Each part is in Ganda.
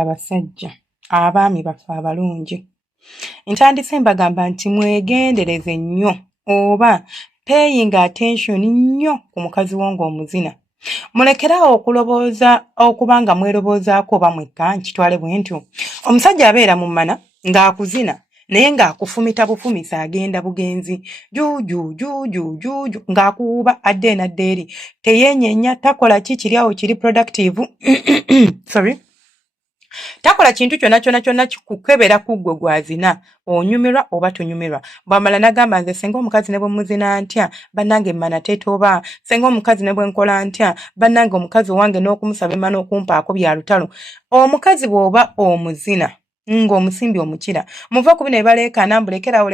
abasajja abaami baffe abalungi ntandise mbagamba nti mwegendereze nnyo oba paying attention nnyo ku mukazi wo ng'omuzina. Mulekerawo okulobooza okubanga mweroboozaako oba mwekka nkitwale bwe ntyo. Omusajja abeera mu mmana ng'akuzina naye ng'akufumita bufumisa agenda bugenzi juuju ng'akuwuuba adde n'adda eri teyeenyeenya takola kiri awo kiri productive sorry takola kintu kyonna kukebera ku ggwe gwazina onyumirwa oba tonyumirwa. Bw'amala n'agamba nze senga omukazi ne bwe muzina ntya bannange mmana tetoba, senga omukazi ne bwe nkola ntya bannange omukazi wange n'okumusaba emma n'okumpaako bya lutalo. Omukazi bw'oba omuzina ng'omusimbi omukira muva ku bino ebaleekaana mbulekerawo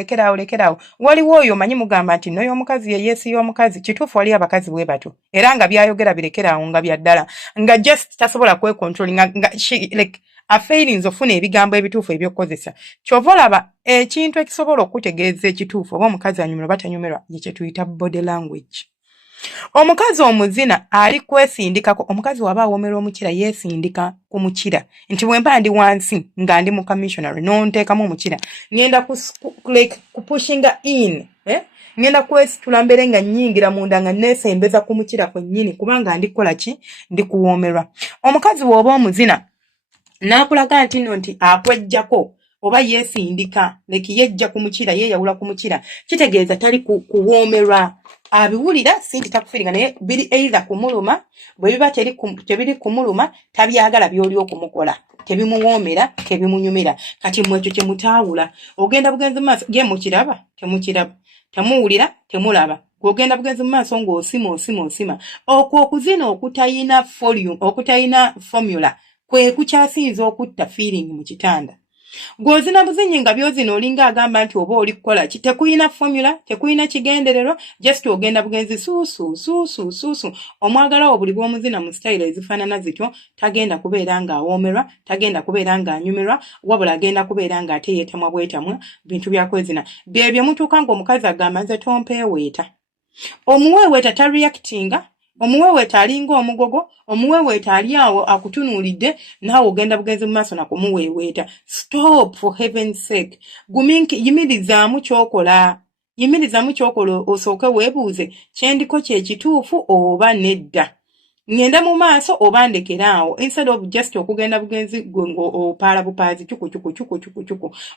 waliwo oyo omanyi mugamba nti noyo omukazi ye yeesi y'omukazi kituufu wali abakazi bwe bato era nga byayogera birekerawo nga bya ddala nga just tasobola kwekontrolinga nga like afairinze ofuna ebigambo ebituufu ebyokukozesa. Kyova olaba ekintu ekisobola okutegeeza ekituufu oba omukazi anyumirwa oba tanyumirwa ye kye tuyita body language. Omukazi omuzina ali kwesindikako, omukazi waba awomera omukira yeesindika ku mukira nti bwe mba ndi wansi nga ndi mu commissionary n'onteekamu omukira ngenda kupushinga in ngenda kwesitula mbere nga nnyingira munda nga neesembeza ku mukira kwennyini kubanga ndi kukola ki ndi kuwoomerwa. Omukazi bw'oba omuzina n'akulaga nti akwejjako oba yeesindika leki yejja ku mukira yeeyawula ku mukira kitegeeza tali kuwoomerwa. Abiwulira sinti takufiringa naye biri either kumuluma bwe biba tebiri kumuluma tabyagala by'oli okumukola tebimuwoomera tebimunyumira. Kati mwekyo kye mutaawula ogenda bugenzi mu maaso ye mukiraba temuwulira temulaba ogenda bugenzi mu maaso ng'osima okwo okuzina okutayina formula kwe kukyasinza okutta feeling mu kitanda. Gw'ozina buzinyi nga byozina olinga agamba nti oba oli kukola ki tekuyina formula tekuyina kigenderero just ogenda bugenzi suusu. Omwagalawo buli bw'omuzina mu style ezifaanana zityo tagenda kubeera ng'awoomerwa tagenda kubeera ng'anyumirwa wabula agenda kubeera ng'ate yeetamwa bwetamwa bintu byakwezina byebyo mutuuka ng'omukazi agamba nze tompeeweeta. Omuweeweeta tareactinga omuweeweeta alinga omugogo omuweeweeta ali awo akutunuulidde naawe ogenda bugenzi mu maaso nakumuweeweeta. Stop for heaven's sake. Yimirizaamu ky'okola osooke weebuuze kyendiko kye kituufu oba nedda ngenda mu maaso oba ndekeraawo instead of just okugenda bugenzi opaala bupaazi cuku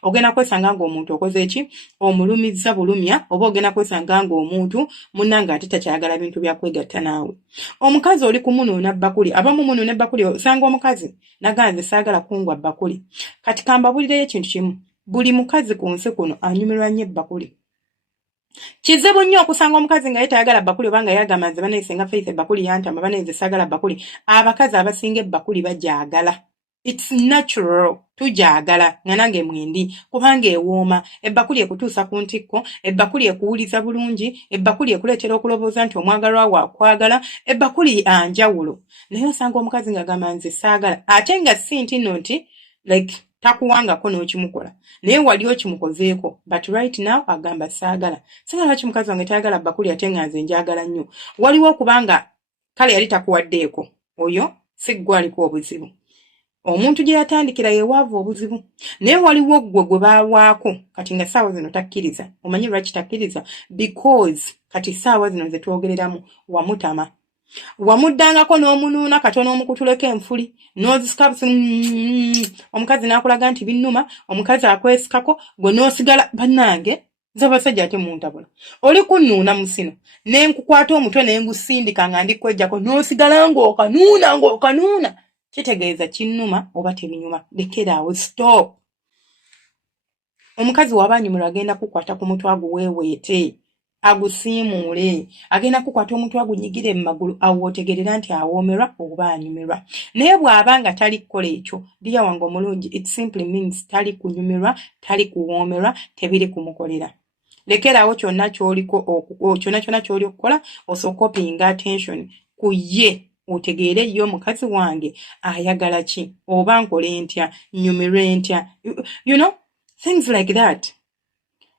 ogenda kwesanga ng'omuntu okoze eki omulumizza bulumya oba ogenda kwesanga ng'omuntu munnange ate takyagala bintu bya kwegatta naawe. Omukazi oli kumunuuna bakuli abamu munuuna bakuli osanga omukazi naganze saagala kungwa bakuli. Kati kambabulireyo ekintu kimu buli mukazi ku nsi kuno anyumirwa nnyo bakuli. Kizibu nnyo okusanga omukazi nga yetayagala bakuli obanga yagamba nze baneesenga Faith bakuli yantama baneeze saagala bakuli. Abakazi abasinga bakuli bagyagala. It's natural tugyagala nga nange mwendi kubanga ewooma ebbakuli ekutuusa ku ntikko ebbakuli ekuwuliza bulungi ebbakuli ekuleetera okulobooza nti omwagalwa waakwagala ebbakuli anjawulo. Naye osanga omukazi ng'agamba nze saagala ate nga si nti nno nti like takuwangako n'okimukola naye wali okimukozeeko but right now agamba saagala. Singa lwaki mukazi wange tayagala bakuli ate nga nze njagala nnyo waliwo okubanga kale yali takuwaddeeko oyo si ggwe aliko obuzibu. Omuntu gye yatandikira yeewaavu obuzibu naye waliwo gwe baawaako kati nga ssaawa zino takkiriza. Omanyi lwaki takkiriza? Because kati ssaawa zino ze twogereramu wamutama wamuddangako n'omunuuna katono omukutuleko enfuli n'ozisikabusi omukazi n'akulaga nti binnuma omukazi akwesikako gwe n'osigala bannange nze abasajja ate muntabula oli kunnuuna musino n'enkukwata omutwe n'engusindika nga ndi kwejjako n'osigala ng'okanuuna kitegeeza kinnuma oba tebinyuma. Lekeraawo stop. Omukazi waba anyumirwa agenda kukwata ku mutwe aguweeweete agusiimuule agenda kukwata omutwe agunyigire mu magulu awo otegerera nti awoomerwa oba anyumirwa. Naye bw'aba nga tali kukola ekyo diya wange omulungi it simply means tali kunyumirwa tali kuwoomerwa tebiri kumukolera. Lekeraawo kyonna ky'oli okukola osooka opinga attention ku ye otegeere ye omukazi wange ayagala ki oba nkole ntya nyumirwe ntya you know things like that.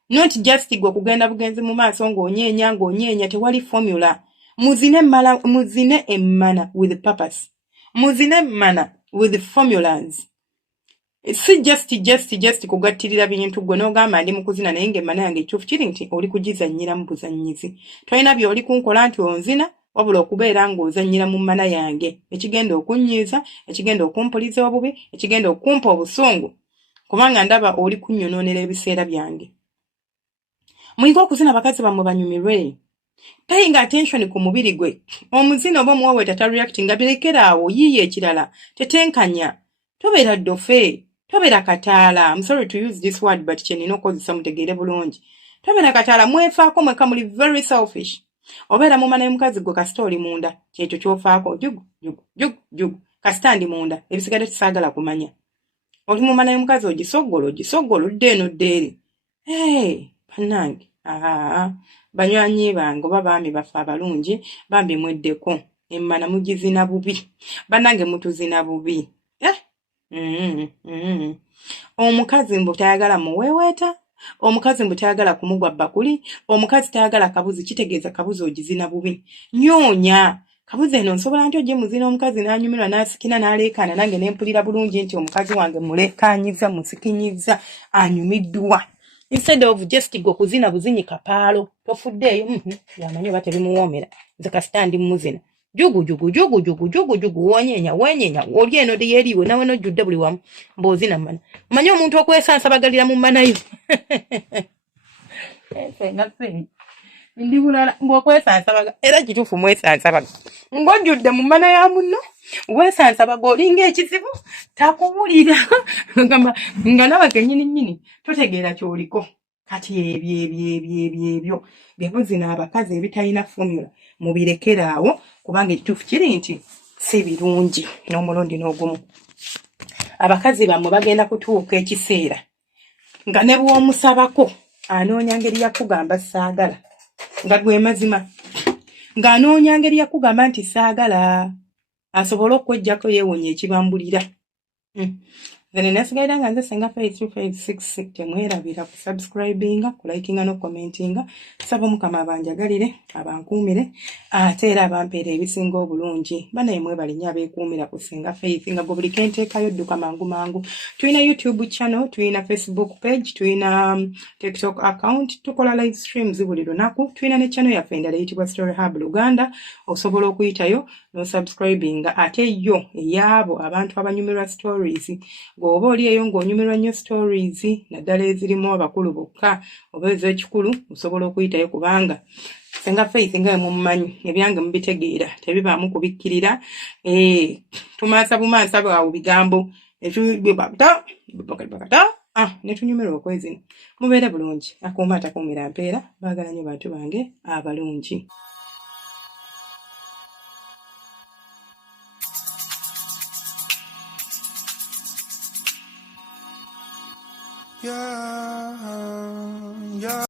Not just gwe kugenda bugenzi mu maaso ng'onyeenya tewali formula. Muzine emmana with purpose. Muzine emmana with formulas. Si just kugattirira bintu gwe n'ogamba ndi mu kuzina naye ng'emmana yange ekituufu kiri nti oli kugizannyira mu buzannyizi. Tolina by'oli kunkola nti onzina wabula okubeera ng'ozannyira mu mmana yange ekigenda okunnyiiza, ekigenda okumpuliza obubi, ekigenda okumpa obusungu kubanga ndaba oli kunnyonoonera ebiseera byange. Muyinza okuzina bakazi bammwe banyumirwe. Paying attention ku mubiri gwe. Omuzina oba omuwawe tatareactinga birekeraawo yiiyo ekirala. Tetenkanya. Tobeera ddofe. Tobeera kataala. I'm sorry to use this word but kye nina okozesa mutegeere bulungi. Tobeera kataala mwefaako mweka muli very selfish. Obeera mumana y'omukazi gwe kasita oli munda. Kyekyo ky'ofaako. Jugu. Kasita ndi munda. Ebisigadde tisaagala kumanya. Oli mumana y'omukazi ogisoggolo dde eno ddeeri. Bannange. Banywanyi bange oba baami baffe abalungi bambi mweddeko. Emmana mugizina bubi. Bannange mutuzina bubi. Omukazi mbu tayagala muweeweeta. Omukazi mbu tayagala kumugwa bakuli. Omukazi tayagala kabuzi kitegeeza kabuzi ogizina bubi. Nyoonya. Kabuzi eno nsobola nti ogye muzina omukazi n'anyumirwa n'asikina n'aleekaana nange ne mpulira bulungi nti omukazi wange mulekaanyiza musikinyiza anyumiddwa. Instead of just go kuzina buzinyi kapaalo. Tofuddeeyo. Yamanyi oba tebimuwoomera. Nze kasita ndi muzina. Jugu wonyenya oli eno yeeriwe nawe nojjudde buli wamu mb'ozina mmana. Omanyi omuntu okwesansabagalira mu mmanayo. Ndi bulala ng'okwesansabaga era kituufu mwesansabaga. Ng'ojjudde mu mmana ya munno weesansabaga olinga ekizibu takuwulira. Nga nawe kennyini totegeera ky'oliko. Kati ebyo bye buzina abakazi ebitalina formula mubirekeraawo kubanga ekituufu kiri nti si birungi n'omulundi n'ogumu. Abakazi bammwe bagenda kutuuka ekiseera nga ne bw'omusabako anoonya ngeri yakugamba saagala nga gwe mazima ng'anoonya ngeri yakugamba nti saagala asobole okweggyako yeewonya ekibambulira. Then nasigaira nga nze Senga Faith 256 temwerabira ku subscribinga, ku likinga no commentinga. Saba Mukama abanjagalire, abankuumire, ate era abampeera ebisinga obulungi. Banaye mwebalinnyo abeekuumira ku Senga Faith nga gwe buli kenteekayo dduka mangu. Tuyina YouTube channel, tuyina Facebook page, tuyina TikTok account, tukola live streams buli lunaku. Tuyina ne channel yaffe endala eyitibwa Story Hub Uganda. Osobola okuyitayo no subscribinga ate yo eyabo abantu abanyumirwa stories. Oba oli eyo ng'onyumirwa nnyo stories naddala ezirimu abakulu bokka oba ez'ekikulu osobola okuyitayo kubanga Senga Faith nga mumumanyi ebyange mubitegeera tebibaamu kubikkirira. Tumaasa bumaasa bwawe bigambo ne tunyumirwa okwezina. Mubeere bulungi. Akuuma atakuumira mpeera. Baagala nnyo bantu bange abalungi. Yeah.